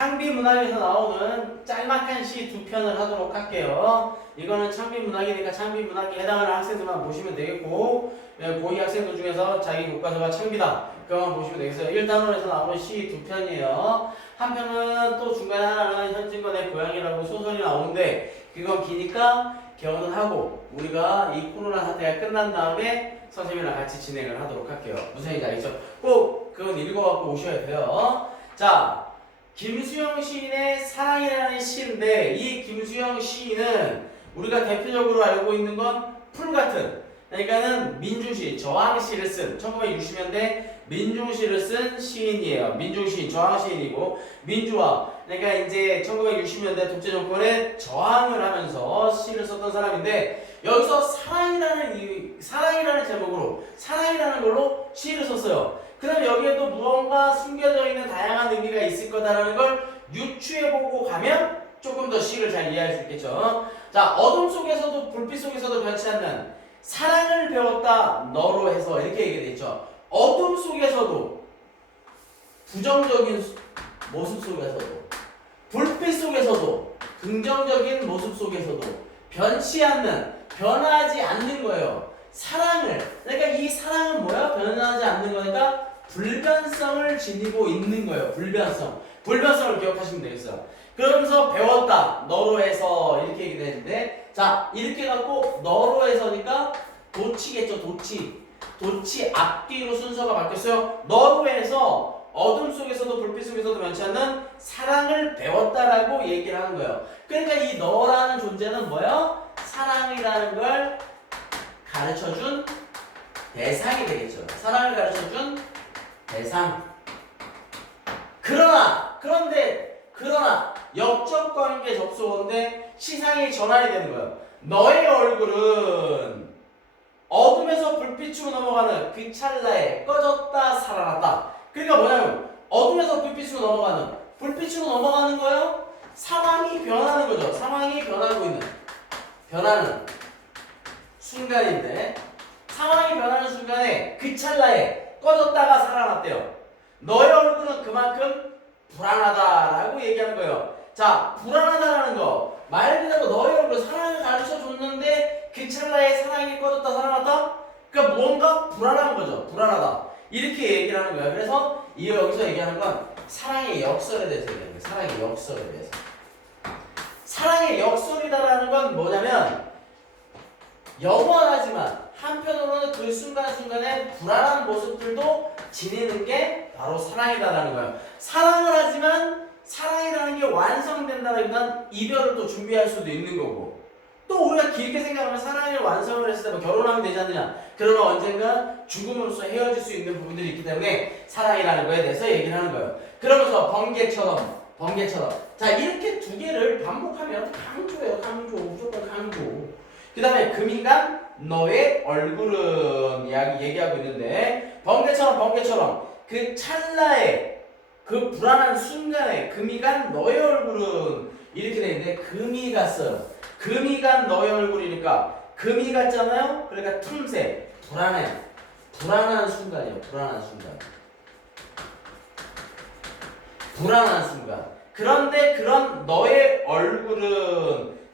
창비문학에서 나오는 짤막한 시 두 편을 하도록 할게요. 이거는 창비문학이니까 창비문학에 해당하는 학생들만 보시면 되겠고, 고2 학생들 중에서 자기 교과서가 창비다 그것만 보시면 되겠어요. 1단원에서 나오는 시 두 편이에요. 한 편은 또 중간에 하나는 현진건의 고향이라고 소설이 나오는데 그건 기니까 개원은 하고 우리가 이 코로나 사태가 끝난 다음에 선생님이랑 같이 진행을 하도록 할게요. 무슨 얘기인지 알겠죠? 꼭 그건 읽어갖고 오셔야 돼요. 자, 김수영 시인의 사랑이라는 시인데 이 김수영 시인은 우리가 대표적으로 알고 있는 건 풀같은, 그러니까는 민중시, 저항시를 쓴 1960년대 민중시를 쓴 시인이에요. 민중시인, 저항시인이고 민주화, 그러니까 이제 1960년대 독재 정권에 저항을 하면서 시를 썼던 사람인데 여기서 사랑이라는 제목으로 사랑이라는 걸로 시를 썼어요. 그럼 여기에도 무언가 숨겨져 있는 다양한 의미가 있을 거다라는 걸 유추해보고 가면 조금 더 시를 잘 이해할 수 있겠죠. 자, 어둠 속에서도 불빛 속에서도 변치 않는 사랑을 배웠다 너로 해서 이렇게 얘기되죠. 어둠 속에서도 부정적인 모습 속에서도 불빛 속에서도 긍정적인 모습 속에서도 변하지 않는 거예요. 사랑을, 그러니까 이 사랑은 뭐야? 변하지 않는 거니까 불변성을 지니고 있는 거예요. 불변성을 기억하시면 되겠어요. 그러면서 배웠다 너로 해서 이렇게 얘기를 했는데, 자, 이렇게 갖고 너로 해서니까 도치겠죠. 도치 앞뒤로 순서가 바뀌었어요. 너로 해서 어둠 속에서도 불빛 속에서도 변치 않는 사랑을 배웠다라고 얘기를 하는 거예요. 그러니까 이 너라는 존재는 뭐예요? 사랑이라는 걸 가르쳐준 대상이 되겠죠. 사랑을 가르쳐준 대상. 그러나 역적관계 접속어인데 시상이 전환이 되는 거예요. 너의 얼굴은 어둠에서 불빛으로 넘어가는 그 찰나에 꺼졌다 살아났다. 그러니까 뭐냐면 어둠에서 불빛으로 넘어가는 거예요. 상황이 변하는 거죠. 상황이 변하는 순간인데, 상황이 변하는 순간에 그 찰나에 꺼졌다가 살아났대요. 너의 얼굴은 그만큼 불안하다라고 얘기하는 거예요. 자, 불안하다라는 거 말 그대로 너의 얼굴, 사랑을 가르쳐 줬는데 그 찰나에 사랑이 꺼졌다 살아났다? 그러니까 뭔가 불안한 거죠. 불안하다 이렇게 얘기를 하는 거예요. 그래서 여기서 얘기하는 건 사랑의 역설에 대해서 얘기하는 거예요. 사랑의 역설에 대해서. 사랑의 역설이다라는 건 뭐냐면 영원하지만 한편으로는 그 순간순간에 불안한 모습들도 지니는 게 바로 사랑이다라는 거예요. 사랑을 하지만 사랑이라는 게 완성된다라기보단 이별을 또 준비할 수도 있는 거고, 또 우리가 길게 생각하면 사랑을 완성을 했을 때 뭐 결혼하면 되지 않느냐, 그러면 언젠가 죽음으로써 헤어질 수 있는 부분들이 있기 때문에 사랑이라는 거에 대해서 얘기를 하는 거예요. 그러면서 번개처럼 자, 이렇게 두 개를 반복하면 강조예요. 무조건 강조. 그 다음에 금인간 너의 얼굴은 얘기하고 있는데, 번개처럼 그 찰나에 그 불안한 순간에 금이간 너의 얼굴은 이렇게 되는데 금이 갔어요. 금이 간 너의 얼굴이니까 금이 갔잖아요. 그러니까 틈새 불안한 순간이에요. 불안한 순간.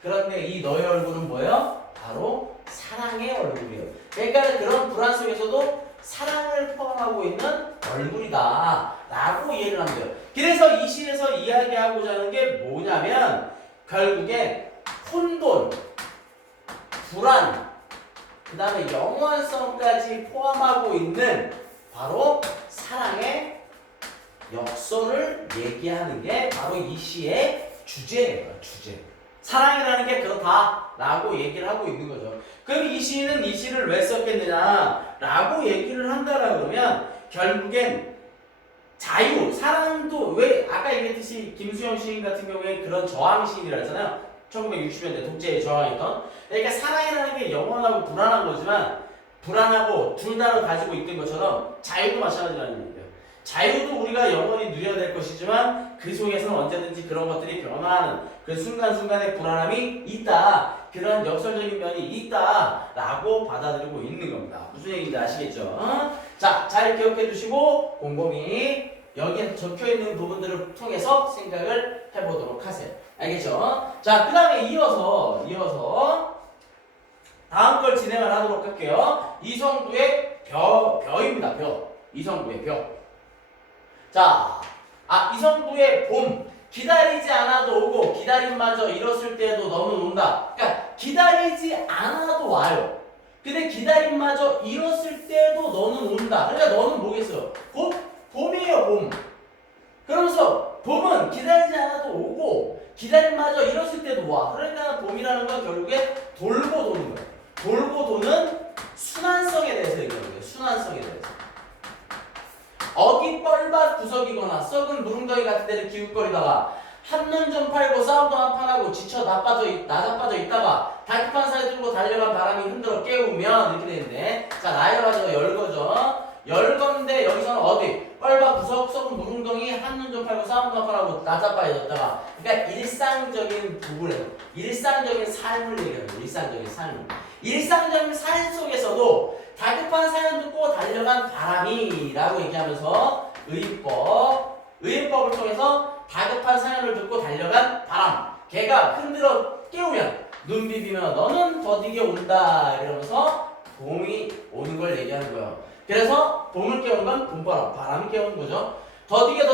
그런데 이 너의 얼굴은 뭐예요? 바로 사랑의 얼굴이에요. 그러니까 그런 불안 속에서도 사랑을 포함하고 있는 얼굴이다 라고 이해를 하면 돼요. 그래서 이 시에서 이야기하고자 하는 게 뭐냐면 결국에 혼돈, 불안, 그 다음에 영원성까지 포함하고 있는 바로 사랑의 역설을 얘기하는 게 바로 이 시의 주제예요. 사랑이라는 게 그렇다라고 얘기를 하고 있는 거죠. 그럼 이 시인은 이 시를 왜 썼겠느냐라고 얘기를 한다라 그러면 결국엔 자유, 사랑도 왜 아까 얘기했듯이 김수영 시인 같은 경우에 그런 저항 시인이라 했잖아요. 1960년대 독재에 저항했던. 그러니까 사랑이라는 게 영원하고 불안한 거지만 불안하고 둘 다를 가지고 있던 것처럼 자유도 마찬가지라는 얘기예요. 자유도 우리가 영원히 누려야 될 것이지만 그 속에서는 언제든지 그런 것들이 변화하는 그 순간순간의 불안함이 있다. 그런 역설적인 면이 있다라고 받아들이고 있는 겁니다. 무슨 얘기인지 아시겠죠? 자, 잘 기억해 두시고 곰곰이 여기에 적혀있는 부분들을 통해서 생각을 해보도록 하세요. 알겠죠? 자, 그 다음에 이어서 다음 걸 진행을 하도록 할게요. 이성구의 벼입니다. 이성구의 벼. 자, 이성구의 봄. 기다리지 않아도 오고 기다림마저 이뤘을 때에도 너는 온다. 그러니까 기다리지 않아도 와요. 근데 기다림마저 이뤘을 때도 너는 온다. 그러니까 너는 뭐겠어요? 봄이에요, 봄. 그러면서 봄은 기다리지 않아도 오고 기다림마저 이뤘을 때도 와. 그러니까 봄이라는 건 결국에 돌고 도는 거예요. 돌고 도는 순환성에 대해서 얘기하는 거예요. 순환성에 대해서. 어기 뻘밭 구석이거나 썩은 무릉덩이 같은 데를 기웃거리다가 한눈 좀 팔고 싸움도 한판 하고 지쳐 나자빠져 있다가 다급한 사이 들고 달려간 바람이 흔들어 깨우면 이렇게 되는데, 자, 나열하죠. 열거죠. 열건데 여기서는 어디? 뻘밭 구석 썩은 무릉덩이 한눈 좀 팔고 싸움도 한판 하고 나자빠졌다가, 그러니까 일상적인 부분에서 일상적인 삶을 얘기하는 거예요. 일상적인 삶 속에서도 다급한 사연 듣고 달려간 바람이라고 얘기하면서 의인법을 통해서 다급한 사연을 듣고 달려간 바람, 걔가 흔들어 깨우면 눈 비비면 너는 더디게 온다 이러면서 봄이 오는 걸 얘기하는 거예요. 그래서 봄을 깨우는 건 봄바람, 바람이 깨우는 거죠. 더디게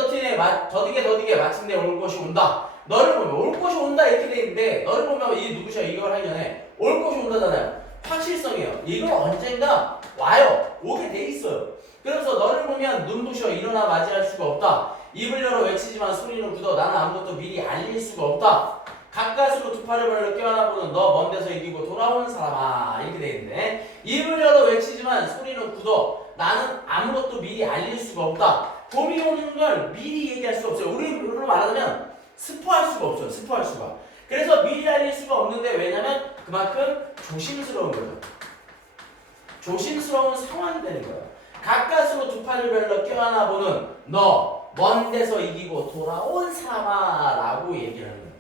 마침내 올 것이 온다. 너를 보면 올 것이 온다 이렇게 돼 있는데, 너를 보면 이 누구셔 이걸 하기 전에 올 것이 온다잖아요. 확실성이에요. 이건 언젠가 와요. 오게 돼 있어요. 그래서 너를 보면 눈부셔 일어나 맞이할 수가 없다. 입을 열어 외치지만 소리는 굳어 나는 아무것도 미리 알릴 수가 없다. 가까스로 두 팔을 벌려 껴안아보는 너 먼 데서 이기고 돌아오는 사람아 이렇게 돼 있는데, 입을 열어 외치지만 소리는 굳어 나는 아무것도 미리 알릴 수가 없다. 봄이 오는 걸 미리 얘기할 수가 없어요. 우리로 말하자면 스포할 수가 없어요. 스포할 수가. 그래서 미리 알릴 수가 없는데, 왜냐면 그만큼 조심스러운 거죠. 조심스러운 상황이 되는 거예요. 가까스로 두 팔을 벌려 껴안아보는 너 먼 데서 이기고 돌아온 사람아 라고 얘기를 하는 거예요.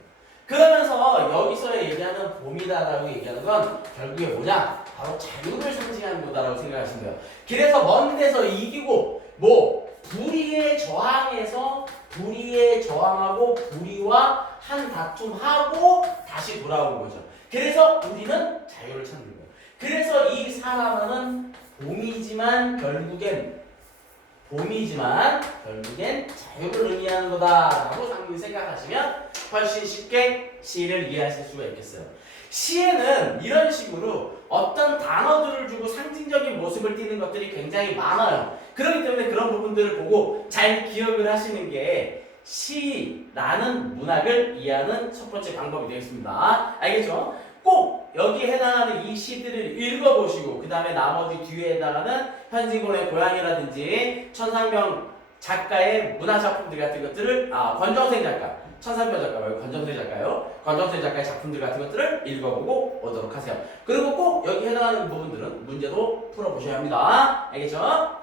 그러면서 여기서 얘기하는 봄이다라고 얘기하는 건 결국에 뭐냐? 바로 자유를 상징하는 거다라고 생각하시면 돼요. 그래서 먼 데서 이기고 불의에 저항하고 불의와 한다툼하고 다시 돌아오는 거죠. 그래서 우리는 자유를 찾는 거예요. 그래서 이 사람은 봄이지만 결국엔 자유를 의미하는 거다라고 생각하시면 훨씬 쉽게 시를 이해하실 수가 있겠어요. 시에는 이런 식으로 어떤 단어들을 주고 상징적인 모습을 띠는 것들이 굉장히 많아요. 그렇기 때문에 그런 부분들을 보고 잘 기억을 하시는 게 시라는 문학을 이해하는 첫 번째 방법이 되겠습니다. 알겠죠? 꼭 여기에 해당하는 이 시들을 읽어보시고 그 다음에 나머지 뒤에 해당하는 현진곤의 고향이라든지 천상병 작가의 문화작품들 같은 것들을 권정생 작가, 천상병 작가 말고 권정생 작가요. 권정생 작가의 작품들 같은 것들을 읽어보고 오도록 하세요. 그리고 꼭 여기 해당하는 부분들은 문제도 풀어보셔야 합니다. 알겠죠?